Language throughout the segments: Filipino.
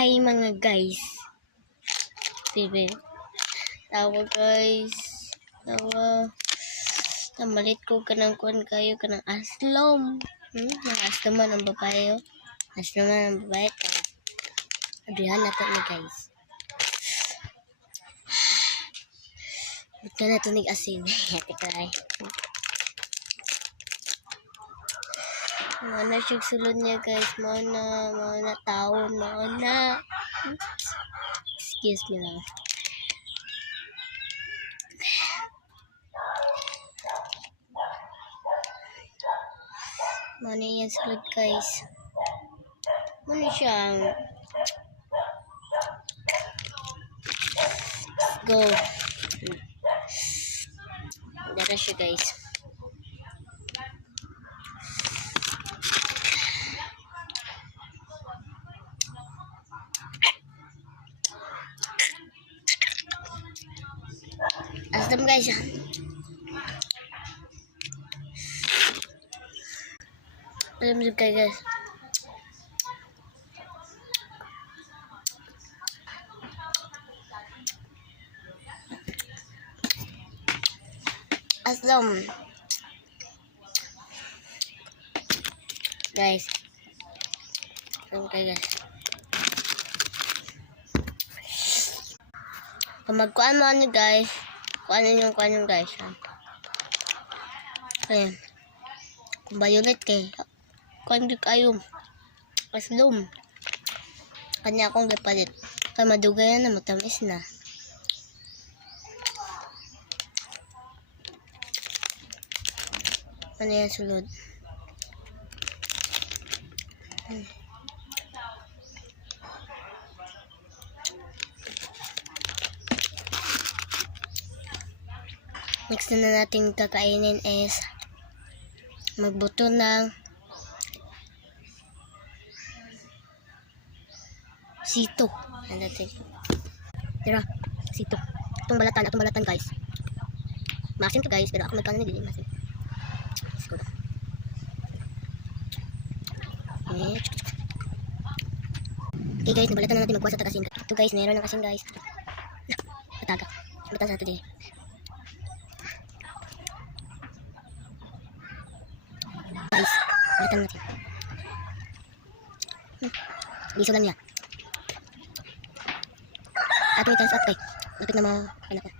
Hi mga guys. Sige. Tawa guys. Tawa. Tamalit ko kanang kuan kayo kanang aslom. Ang aslaman ang babae. Aslaman ang babae. Abrihan nato ni guys. Buta na tunig asin. Hati kay. Mana siya sulod niya guys. Mana taon. Mana. Excuse me lang. Mana yan sulod guys. Mana siya. Let's go. Dara siya guys. Asam guys ya. Asam juga guys. Asam. Guys. Asam guys. Magkuan mo ano guys. Kuan yung guys. Ayan. Kung violet kay kuan di kayo. Aslom. Kanya akong gipalit. Kaya madugayan na matamis na. Ano yan sulod? Next na natin kakainin is magbuto ng sito. Ano natin? Tira, sito. Itong balatan guys. Masin to guys, pero ako magkano din masin. Let's go. Okay guys, nabalatan na natin magkuha sa tagasin. Ito guys, meron ng asin guys. Pataga. Batan sa natin din. Guys, balatan natin. Liso lang niya. At may chance up kay. Lapit na mga anak ko.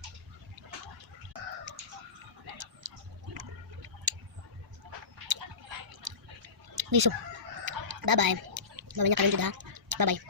Liso. Bye-bye. Mamaya ka lang dito ha. Bye-bye.